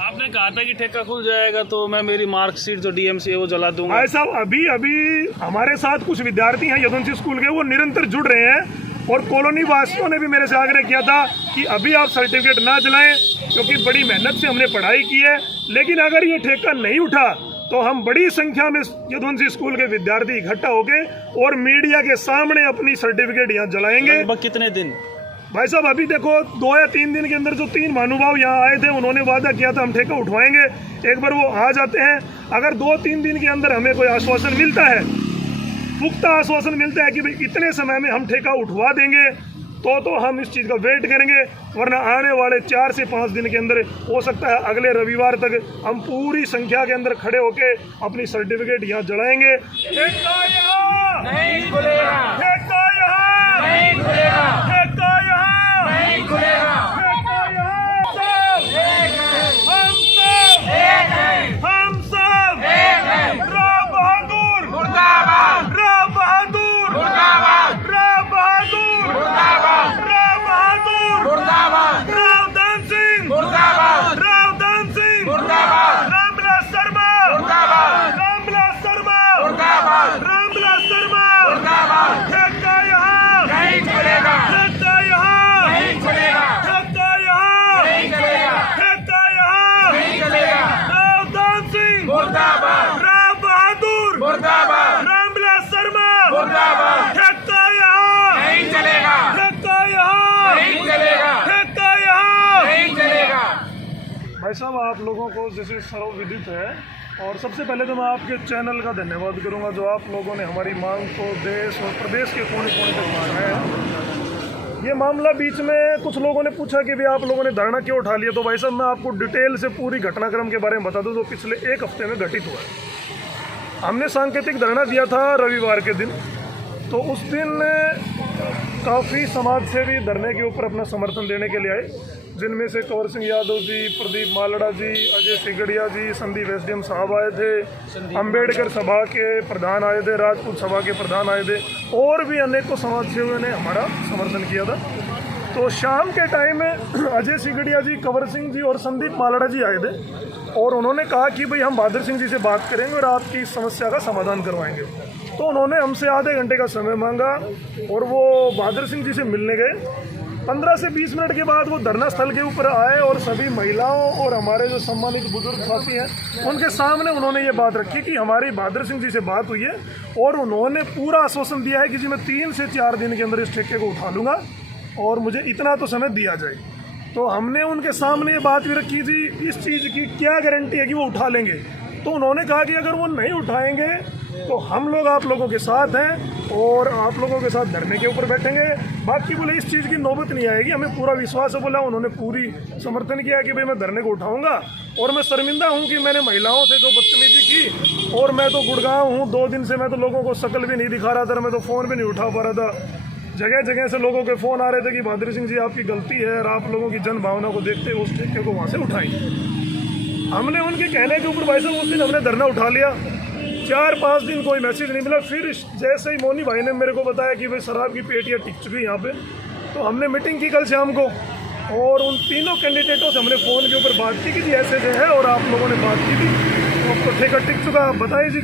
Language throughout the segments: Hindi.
आपने कहा था कि ठेका खुल जाएगा तो मैं मेरी मार्कशीट जो डीएमसी है वो जला दूंगा। भाई साहब अभी हमारे साथ कुछ विद्यार्थी हैं यदुवंशी स्कूल के, वो निरंतर जुड़ रहे हैं और कॉलोनी वासियों ने भी मेरे से आग्रह किया था कि अभी आप सर्टिफिकेट ना जलाएं क्योंकि बड़ी मेहनत से हमने पढ़ाई की है। लेकिन अगर ये ठेका नहीं उठा तो हम बड़ी संख्या में यदुवंशी स्कूल के विद्यार्थी इकट्ठा होके और मीडिया के सामने अपनी सर्टिफिकेट यहाँ जलाएंगे। लगभग कितने दिन? भाई साहब अभी देखो 2 या 3 दिन के अंदर जो 3 महानुभाव यहाँ आए थे उन्होंने वादा किया था हम ठेका उठवाएंगे। एक बार वो आ जाते हैं, अगर 2-3 दिन के अंदर हमें कोई आश्वासन मिलता है, पुख्ता आश्वासन मिलता है कि भाई इतने समय में हम ठेका उठवा देंगे तो हम इस चीज़ का वेट करेंगे, वरना आने वाले 4 से 5 दिन के अंदर हो सकता है अगले रविवार तक हम पूरी संख्या के अंदर खड़े होके अपनी सर्टिफिकेट यहाँ जलाएंगे। ठेका यहाँ नहीं खुलेगा, ठेका यहाँ नहीं खुलेगा, ठेका यहाँ नहीं खुलेगा, ठेका यहाँ हम सब राव बहादुर मुर्दाबाद, राव बहादुर मुर्दाबाद, राव बहादुर मुर्दाबाद, राव बहादुर मुर्दाबाद, राव दान सिंह मुर्दाबाद, राव दान सिंह मुर्दाबाद, रामविलास शर्मा मुर्दाबाद, रामविलास शर्मा मुर्दाबाद, रामविलास शर्मा मुर्दाबाद। ठेका यहाँ नहीं चलेगा, ठेका यहाँ नहीं चलेगा, ठेका यहाँ नहीं चलेगा, ठेका यहाँ नहीं चलेगा। राव दान सिंह मुर्दाबाद, राव बहादुर मुर्दाबाद, रामविलास शर्मा मुर्दाबाद। ठेका यहाँ नहीं चलेगा, ठेका यहाँ नहीं चलेगा, ठेका यहाँ नहीं चलेगा। भाई साहब आप लोगों को जैसे सर्वविदित है, और सबसे पहले तो मैं आपके चैनल का धन्यवाद करूंगा जो आप लोगों ने हमारी मांग को देश और प्रदेश के कोने कोने तक मांगा है। ये मामला बीच में कुछ लोगों ने पूछा कि भाई आप लोगों ने धरना क्यों उठा लिया, तो भाई साहब मैं आपको डिटेल से पूरी घटनाक्रम के बारे में बता दूं जो पिछले 1 हफ्ते में घटित हुआ है। हमने सांकेतिक धरना दिया था रविवार के दिन, तो उस दिन काफ़ी समाज सेवी धरने के ऊपर अपना समर्थन देने के लिए आए, जिनमें से कंवर सिंह यादव जी, प्रदीप मालड़ा जी, अजय सिगड़िया जी, संदीप एसडीएम साहब आए थे, अंबेडकर सभा के प्रधान आए थे, राजपूत सभा के प्रधान आए थे, और भी अनेकों समाज सेवियों ने हमारा समर्थन किया था। तो शाम के टाइम में अजय सिगड़िया जी, कंवर सिंह जी और संदीप मालड़ा जी आए थे और उन्होंने कहा कि भाई हम बहादुर सिंह जी से बात करेंगे और आपकी समस्या का समाधान करवाएंगे। तो उन्होंने हमसे आधे घंटे का समय मांगा और वो बहादुर सिंह जी से मिलने गए। 15 से 20 मिनट के बाद वो धरना स्थल के ऊपर आए और सभी महिलाओं और हमारे जो सम्मानित बुजुर्ग साथी हैं उनके सामने उन्होंने ये बात रखी कि हमारी बहादुर सिंह जी से बात हुई है और उन्होंने पूरा आश्वासन दिया है कि जी मैं 3 से 4 दिन के अंदर इस ठेके को उठा लूँगा और मुझे इतना तो समय दिया जाए। तो हमने उनके सामने ये बात भी रखी थी इस चीज़ की क्या गारंटी है कि वो उठा लेंगे। तो उन्होंने कहा कि अगर वो नहीं उठाएंगे तो हम लोग आप लोगों के साथ हैं और आप लोगों के साथ धरने के ऊपर बैठेंगे। बाकी बोले इस चीज़ की नौबत नहीं आएगी, हमें पूरा विश्वास है। बोला उन्होंने पूरी समर्थन किया कि भाई मैं धरने को उठाऊंगा और मैं शर्मिंदा हूं कि मैंने महिलाओं से जो बदतमीजी की, और मैं तो गुड़गांव हूं, 2 दिन से मैं तो लोगों को शक्ल भी नहीं दिखा रहा था, मैं तो फ़ोन भी नहीं उठा पा रहा था। जगह जगह से लोगों के फ़ोन आ रहे थे कि बहादुर सिंह जी आपकी गलती है और आप लोगों की जन भावना को देखते हुए उस ठेके को वहाँ से उठाएंगे। हमने उनके कहने के ऊपर भाई साहब उस दिन हमने धरना उठा लिया। 4-5 दिन कोई मैसेज नहीं मिला। फिर जैसे ही मोनी भाई ने मेरे को बताया कि भाई शराब की पेटियाँ टिक चुकी यहाँ पे, तो हमने मीटिंग की कल शाम को और उन तीनों कैंडिडेटों से हमने फ़ोन के ऊपर बात की कि जी ऐसे है और आप लोगों ने बात की थी तो अब तो ठेका टिक चुका, आप बताइए जी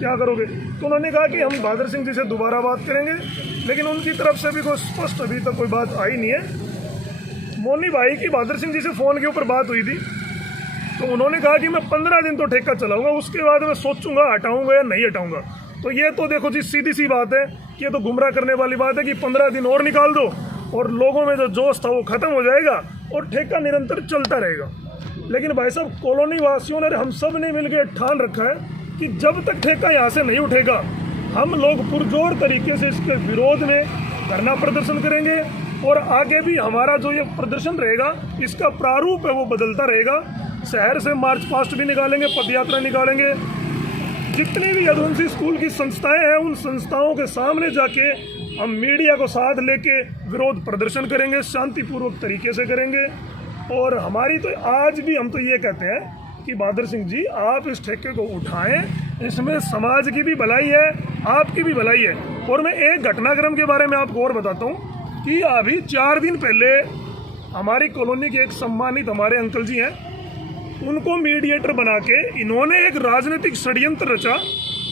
क्या करोगे। तो उन्होंने कहा कि हम बहादुर सिंह जी से दोबारा बात करेंगे, लेकिन उनकी तरफ से भी कोई स्पष्ट अभी तक कोई बात आई नहीं है। मोनी भाई की बहादुर सिंह जी से फ़ोन के ऊपर बात हुई थी तो उन्होंने कहा कि मैं 15 दिन तो ठेका चलाऊंगा, उसके बाद मैं सोचूंगा हटाऊंगा या नहीं हटाऊंगा। तो ये तो देखो जी सीधी सी बात है कि ये तो गुमराह करने वाली बात है कि 15 दिन और निकाल दो और लोगों में जो जोश था वो खत्म हो जाएगा और ठेका निरंतर चलता रहेगा। लेकिन भाई साहब कॉलोनी वासियों ने हम सब ने मिलकर ठान रखा है कि जब तक ठेका यहाँ से नहीं उठेगा हम लोग पुरजोर तरीके से इसके विरोध में धरना प्रदर्शन करेंगे और आगे भी हमारा जो ये प्रदर्शन रहेगा इसका प्रारूप है वो बदलता रहेगा। शहर से मार्च पास्ट भी निकालेंगे, पदयात्रा निकालेंगे। जितनी भी यदुवंशी स्कूल की संस्थाएं हैं उन संस्थाओं के सामने जाके हम मीडिया को साथ लेके विरोध प्रदर्शन करेंगे, शांतिपूर्वक तरीके से करेंगे। और हमारी तो आज भी हम तो ये कहते हैं कि बहादुर सिंह जी आप इस ठेके को उठाएं, इसमें समाज की भी भलाई है, आपकी भी भलाई है। और मैं एक घटनाक्रम के बारे में आपको और बताता हूँ कि अभी 4 दिन पहले हमारी कॉलोनी के एक सम्मानित हमारे अंकल जी हैं, उनको मीडिएटर बना के इन्होंने एक राजनीतिक षड्यंत्र रचा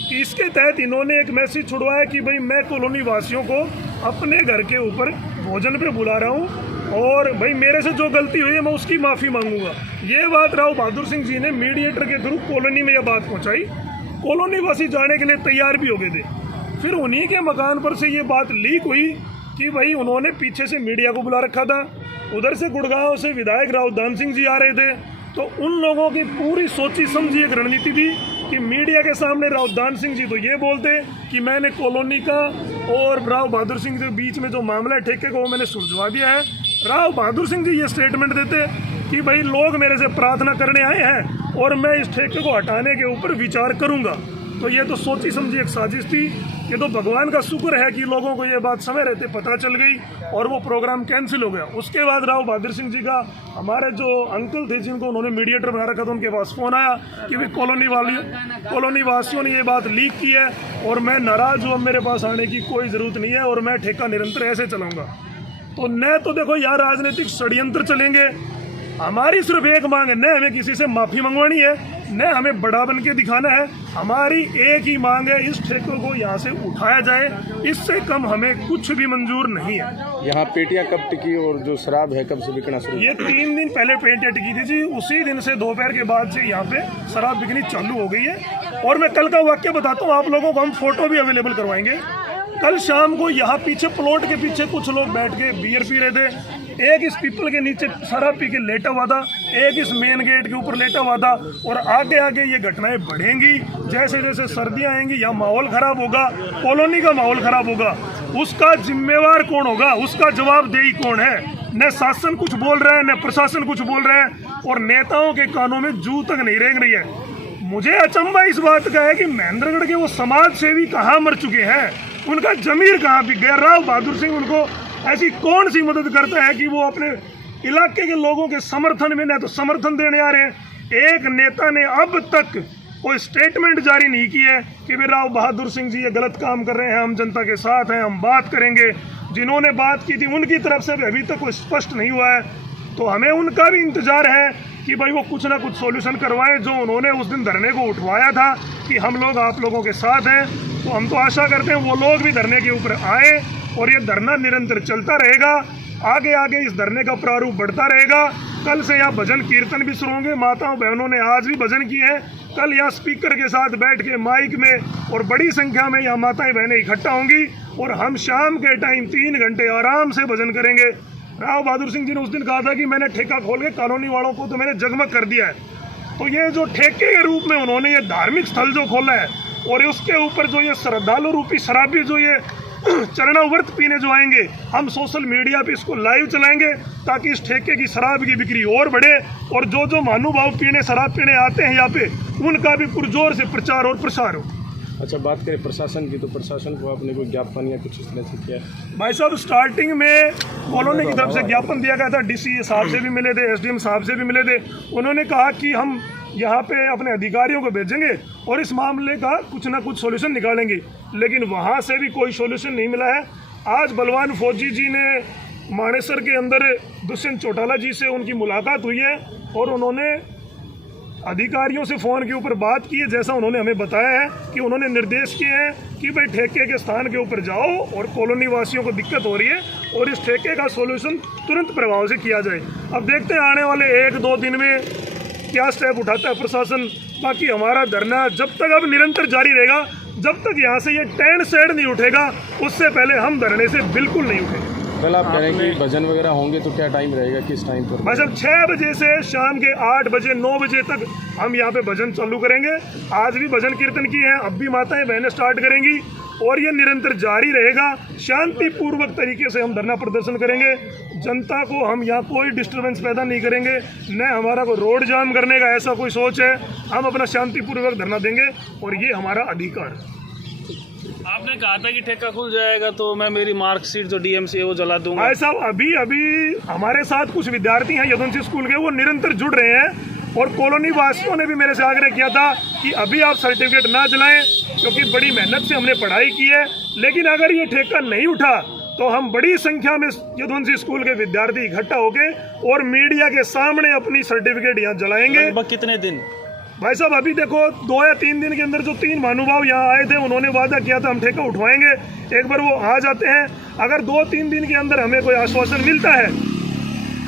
कि इसके तहत इन्होंने एक मैसेज छुड़वाया कि भाई मैं कॉलोनी वासियों को अपने घर के ऊपर भोजन पे बुला रहा हूँ और भाई मेरे से जो गलती हुई है मैं उसकी माफ़ी मांगूंगा। ये बात राव बहादुर सिंह जी ने मीडिएटर के थ्रू कॉलोनी में यह बात पहुँचाई। कॉलोनी वासी जाने के लिए तैयार भी हो गए थे। फिर उन्हीं के मकान पर से ये बात लीक हुई कि भाई उन्होंने पीछे से मीडिया को बुला रखा था। उधर से गुड़गांव से विधायक राव दान सिंह जी आ रहे थे, तो उन लोगों की पूरी सोची समझी एक रणनीति थी कि मीडिया के सामने राव दान सिंह जी तो ये बोलते कि मैंने कॉलोनी का और राव बहादुर सिंह के बीच में जो मामला है ठेके का वो मैंने सुलझवा दिया है। राव बहादुर सिंह जी ये स्टेटमेंट देते कि भाई लोग मेरे से प्रार्थना करने आए हैं और मैं इस ठेके को हटाने के ऊपर विचार करूंगा। तो ये तो सोची समझी एक साजिश थी। ये तो भगवान का शुक्र है कि लोगों को ये बात समय रहते पता चल गई और वो प्रोग्राम कैंसिल हो गया। उसके बाद राव बहादुर सिंह जी का हमारे जो अंकल थे जिनको उन्होंने मीडिएटर बना रखा था उनके पास फ़ोन आया कि भाई कॉलोनी वासियों ने ये बात लीक की है और मैं नाराज़ हूँ, अब मेरे पास आने की कोई ज़रूरत नहीं है और मैं ठेका निरंतर ऐसे चलाऊँगा। तो न तो देखो यार राजनीतिक षड्यंत्र चलेंगे। हमारी सिर्फ एक मांग है, न हमें किसी से माफ़ी मंगवानी है, न हमें बड़ा बन के दिखाना है। हमारी एक ही मांग है, इस ठेके को यहाँ से उठाया जाए। इससे कम हमें कुछ भी मंजूर नहीं है। यहाँ पेटियां कब टिकी और जो शराब है कब से बिकना शुरू? ये 3 दिन पहले पेटियां टिकी थी जी। उसी दिन से दोपहर के बाद से यहाँ पे शराब बिकनी चालू हो गई है। और मैं कल का वाक्य बताता हूँ आप लोगों को, हम फोटो भी अवेलेबल करवाएंगे। कल शाम को यहाँ पीछे प्लॉट के पीछे कुछ लोग बैठ के बियर पी रहे थे। एक इस पीपल के नीचे शराब पी के लेटा हुआ था, एक इस मेन गेट के ऊपर लेटा हुआ था। और आगे आगे ये घटनाएं बढ़ेंगी। जैसे जैसे सर्दियां आएंगी या माहौल खराब होगा, कॉलोनी का माहौल खराब होगा, उसका जिम्मेवार कौन होगा, उसका जवाबदेही कौन है? न शासन कुछ बोल रहा है, न प्रशासन कुछ बोल रहा है और नेताओं के कानों में जू तक नहीं रेंग रही है। मुझे अचंभा इस बात का है कि महेंद्रगढ़ के वो समाज सेवी कहाँ मर चुके हैं, उनका जमीर कहाँ बिक गया। राव बहादुर सिंह उनको ऐसी कौन सी मदद करता है कि वो अपने इलाके के लोगों के समर्थन में न तो समर्थन देने आ रहे हैं। एक नेता ने अब तक कोई स्टेटमेंट जारी नहीं की है कि वे राव बहादुर सिंह जी ये गलत काम कर रहे हैं, हम जनता के साथ हैं, हम बात करेंगे। जिन्होंने बात की थी उनकी तरफ से अभी तक कोई स्पष्ट नहीं हुआ है। तो हमें उनका भी इंतजार है कि भाई वो कुछ ना कुछ सॉल्यूशन करवाएं। जो उन्होंने उस दिन धरने को उठवाया था कि हम लोग आप लोगों के साथ हैं, तो हम तो आशा करते हैं वो लोग भी धरने के ऊपर आए और ये धरना निरंतर चलता रहेगा। आगे आगे इस धरने का प्रारूप बढ़ता रहेगा। कल से यहाँ भजन कीर्तन भी शुरू होंगे। माताओं बहनों ने आज भी भजन किए हैं। कल यहाँ स्पीकर के साथ बैठ के माइक में और बड़ी संख्या में यहाँ माताएं बहनें इकट्ठा होंगी और हम शाम के टाइम 3 घंटे आराम से भजन करेंगे। राव बहादुर सिंह जी ने उस दिन कहा था कि मैंने ठेका खोल के कॉलोनी वालों को तो मैंने जगमग कर दिया है। तो ये जो ठेके के रूप में उन्होंने ये धार्मिक स्थल जो खोला है और उसके ऊपर जो ये श्रद्धालु रूपी शराबी जो ये चरणाव्रत पीने जो आएंगे, हम सोशल मीडिया पे इसको लाइव चलाएंगे ताकि इस ठेके की शराब की बिक्री और बढ़े और जो महानुभाव पीने शराब पीने आते हैं यहाँ पे उनका भी पुरजोर से प्रचार और प्रसार हो। अच्छा, बात करें प्रशासन की, तो प्रशासन को आपने कोई ज्ञापन या कुछ इस तरह से किया? भाई साहब स्टार्टिंग में कॉलोनी की तरफ से ज्ञापन दिया गया था। डीसी साहब से भी मिले थे, एसडीएम साहब से भी मिले थे। उन्होंने कहा कि हम यहाँ पे अपने अधिकारियों को भेजेंगे और इस मामले का कुछ ना कुछ सॉल्यूशन निकालेंगे, लेकिन वहाँ से भी कोई सॉल्यूशन नहीं मिला है। आज बलवान फौजी जी ने मानेसर के अंदर दुष्यंत चौटाला जी से उनकी मुलाकात हुई है और उन्होंने अधिकारियों से फ़ोन के ऊपर बात की है। जैसा उन्होंने हमें बताया है कि उन्होंने निर्देश किए हैं कि भाई ठेके के स्थान के ऊपर जाओ और कॉलोनी वासियों को दिक्कत हो रही है और इस ठेके का सॉल्यूशन तुरंत प्रभाव से किया जाए। अब देखते हैं आने वाले 1-2 दिन में क्या स्टेप उठाता है प्रशासन। बाकी हमारा धरना जब तक अब निरंतर जारी रहेगा, जब तक यहाँ से ये टेंट सेड नहीं उठेगा उससे पहले हम धरने से बिल्कुल नहीं उठेंगे। कल आप कह रहे हैं कि भजन वगैरह होंगे, तो क्या टाइम रहेगा, किस टाइम पर? भाई साहब 6 बजे से शाम के 8 बजे 9 बजे तक हम यहाँ पे भजन चालू करेंगे। आज भी भजन कीर्तन की है, अब भी माताएं बहनें स्टार्ट करेंगी और ये निरंतर जारी रहेगा। शांतिपूर्वक तरीके से हम धरना प्रदर्शन करेंगे। जनता को हम यहाँ कोई डिस्टर्बेंस पैदा नहीं करेंगे, न हमारा कोई रोड जाम करने का ऐसा कोई सोच है। हम अपना शांतिपूर्वक धरना देंगे और ये हमारा अधिकार है। आपने कहा था कि ठेका खुल जाएगा तो मैं मेरी मार्कशीट जो डीएमसी है वो जला दूंगा। भाई साहब अभी हमारे साथ कुछ विद्यार्थी हैं यदुवंशी स्कूल के, वो निरंतर जुड़ रहे हैं और कॉलोनी वासियों ने भी मेरे से आग्रह किया था कि अभी आप सर्टिफिकेट ना जलाएं क्योंकि बड़ी मेहनत से हमने पढ़ाई की है। लेकिन अगर ये ठेका नहीं उठा तो हम बड़ी संख्या में यदुवंशी स्कूल के विद्यार्थी इकट्ठा होके और मीडिया के सामने अपनी सर्टिफिकेट यहाँ जलाएंगे। लगभग कितने दिन? भाई साहब अभी देखो 2 या 3 दिन के अंदर जो 3 महानुभाव यहाँ आए थे उन्होंने वादा किया था हम ठेका उठवाएंगे। एक बार वो आ जाते हैं, अगर 2-3 दिन के अंदर हमें कोई आश्वासन मिलता है,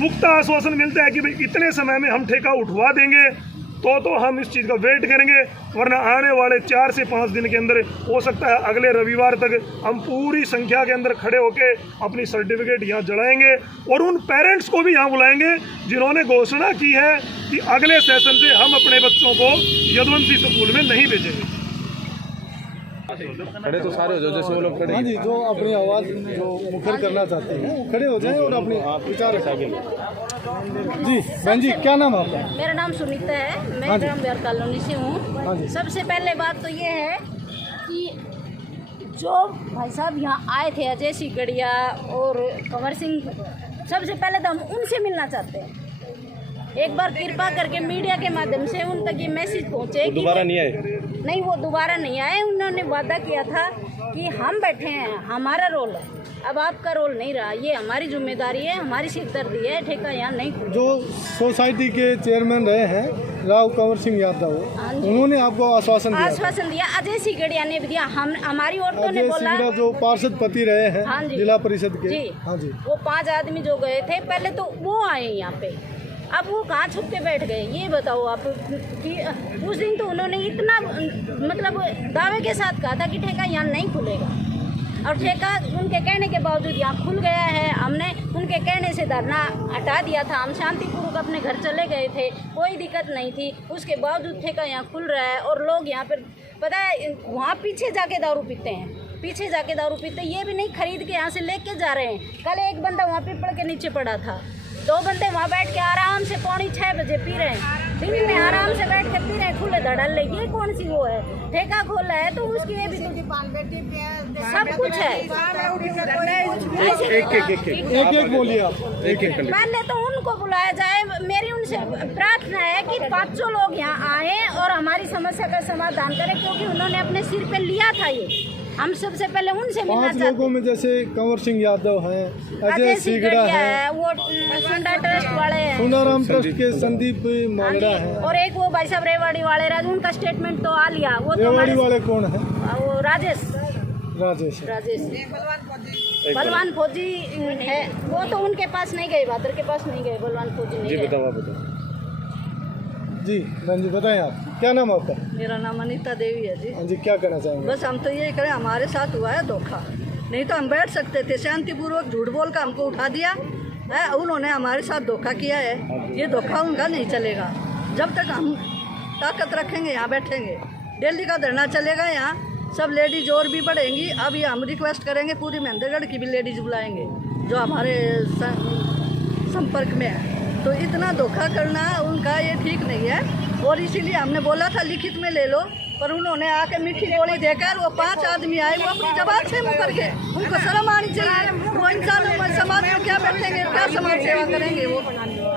पुख्ता आश्वासन मिलता है कि भाई इतने समय में हम ठेका उठवा देंगे, तो हम इस चीज़ का वेट करेंगे। वरना आने वाले 4 से 5 दिन के अंदर हो सकता है अगले रविवार तक हम पूरी संख्या के अंदर खड़े होके अपनी सर्टिफिकेट यहाँ जलाएंगे और उन पेरेंट्स को भी यहाँ बुलाएंगे जिन्होंने घोषणा की है कि अगले सेशन से हम अपने बच्चों को यदुवंशी स्कूल में नहीं भेजेंगे। खड़े तो सारे हो जाओ, जैसे वो लोग खड़े। हाँ जी, जो अपनी आवाज़ जो मुखर करना चाहते हैं वो खड़े हो जाएं और अपने विचार रखा जी। बहन जी, क्या नाम है आपका? मेरा नाम सुनीता है, मैं ग्राम बिहार कॉलोनी से हूँ। सबसे पहले बात तो ये है कि जो भाई साहब यहाँ आए थे, अजय सिंह गढ़िया और कंवर सिंह, सबसे पहले तो हम उनसे मिलना चाहते हैं। एक बार कृपा करके मीडिया के माध्यम से उन तक ये मैसेज पहुँचे कि दोबारा नहीं आए। नहीं, वो दोबारा नहीं आए। उन्होंने वादा किया था कि हम बैठे हैं, हमारा रोल है, अब आपका रोल नहीं रहा, ये हमारी जिम्मेदारी है, हमारी सिरदर्दी है, ठेका यहाँ नहीं खुलेगा। जो सोसाइटी के चेयरमैन रहे हैं राव कंवर सिंह यादव, उन्होंने आपको आश्वासन दिया। अजय सिंह गढ़िया ने भी दिया। हम हमारी औरतों ने बोला, जो पार्षद पति रहे हैं जिला परिषद के, हाँ जी, वो 5 आदमी जो गए थे पहले, तो वो आए यहाँ पे। अब वो कहाँ छुप के बैठ गए, ये बताओ आप। कि उस दिन तो उन्होंने इतना मतलब दावे के साथ कहा था कि ठेका यहाँ नहीं खुलेगा, और ठेका उनके कहने के बावजूद यहाँ खुल गया है। हमने उनके कहने से धरना हटा दिया था, हम शांतिपूर्वक अपने घर चले गए थे, कोई दिक्कत नहीं थी। उसके बावजूद ठेका यहाँ खुल रहा है और लोग यहाँ पर पता है वहाँ पीछे जाके दारू पीते हैं, पीछे जाके दारू पीते, ये भी नहीं खरीद के यहाँ से लेके जा रहे हैं। कल एक बंदा वहाँ पीपल के नीचे पड़ा था, 2 बंदे वहाँ बैठ के आराम से 5:45 बजे पी रहे हैं, दिन में आराम से बैठ के पी रहे हैं, खुले धड़ल। ये कौन सी वो है? ठेका खोला है तो उसकी ये भी तो सब कुछ है। एक बोलिए आप। पहले तो उनको बुलाया जाए। मेरी उनसे प्रार्थना है कि 500 लोग यहाँ आए और हमारी समस्या का समाधान करें, क्योंकि उन्होंने अपने सिर पे लिया था ये। हम सबसे पहले उनसे मिलना चाहते हैं। 5 लोगों में जैसे कंवर सिंह यादव हैं, अजय सिगड़ा है, वो सुंदर ट्रस्ट वाले हैं, सुंदराम ट्रस्ट के संदीप मांगड़ा है, और एक वो भाई साहब रेवाड़ी वाले, उनका स्टेटमेंट तो आ लिया। वो तो रेवाड़ी वाले कौन है? वो राजेश बलवान फौजी है, वो तो उनके पास नहीं गए, बहादुर के पास नहीं गए, बलवान फौजी नहीं गए। बताओ जी। बहन जी बताएं आप, क्या नाम आपका? मेरा नाम अनीता देवी है जी। हाँ जी, क्या कहना चाहेंगे? बस हम तो यही करें, हमारे साथ हुआ है धोखा, नहीं तो हम बैठ सकते थे। शांतिपूर्वक झूठ बोल कर हमको उठा दिया है, उन्होंने हमारे साथ धोखा किया है। ये धोखा उनका नहीं चलेगा। जब तक हम ताकत रखेंगे यहाँ बैठेंगे। दिल्ली का धरना चलेगा, यहाँ सब लेडीज और भी बढ़ेंगी। अभी हम रिक्वेस्ट करेंगे पूरी महेंद्रगढ़ की भी लेडीज बुलाएंगे जो हमारे संपर्क में है। तो इतना धोखा करना उनका ये ठीक नहीं है, और इसीलिए हमने बोला था लिखित में ले लो, पर उन्होंने आके मीठी गोली देकर वो 5 आदमी आए, वो अपनी जबान से मुकर के। उनको शर्म आनी चाहिए। वो इंसान समाज में क्या बैठेंगे, क्या समाज सेवा करेंगे वो,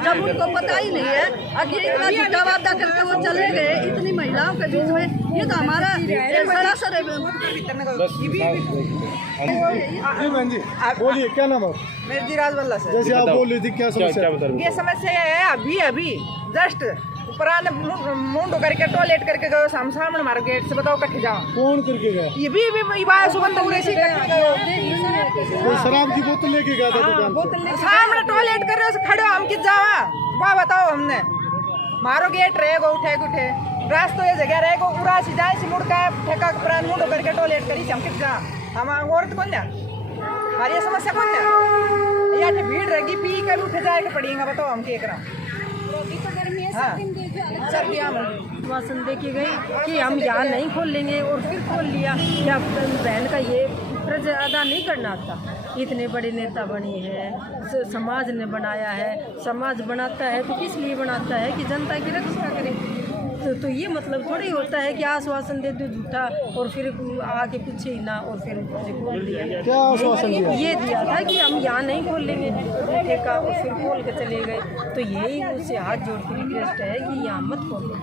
जब उनको पता ही नहीं है। अब ये इतना झूठा वादा करके वो चले गए इतनी महिलाओं के बीच में। ये तो हमारा सरासर बहन जी बोलिए, क्या नाम है? मेरी जी राजवल्ला से। जैसे आप बोल रही थी, क्या समस्या? ये समस्या है अभी जस्ट पुराने मुंड करके टॉयलेट करके गए सामने हमारे गेट से। बताओ कट्ठे जाओ। कौन करके गया? ये भी सुगंध शराब की बोतल लेके गया था दुकान से। सामने टॉयलेट कर रहे हो, खड़े हो, हम किस जावा वाह बताओ। हमने मारो गेट रहेगा उठे रास्ते ये जगह रहेगा पूरा सी जाए सी मुड़ का ठेका पुराने मुंड करके टॉयलेट करी हम किस जा। हम औरत कौन है? हमारी समस्या कौन है? या भीड़ रहेगी पी कर उठ जाएगा पड़ेगा। बताओ हम क्या करा? आश्वासन दे की गई कि हम यहाँ नहीं खोल लेंगे, और फिर खोल लिया। या बहन का ये फर्ज अदा नहीं करना था। इतने बड़े नेता बनी है, समाज ने बनाया है। समाज बनाता है तो किस लिए बनाता है? कि जनता की रक्षा करे। तो ये मतलब थोड़ी होता है कि आश्वासन दे दो झूठा और फिर आगे पीछे ही ना, और फिर खोल दिया। क्या आश्वासन दिया? ये दिया था कि हम यहाँ नहीं खोल लेंगे ठेका, और फिर खोल के चले गए। तो यही उससे हाथ जोड़ के रिक्वेस्ट है कि यहाँ मत खोलो।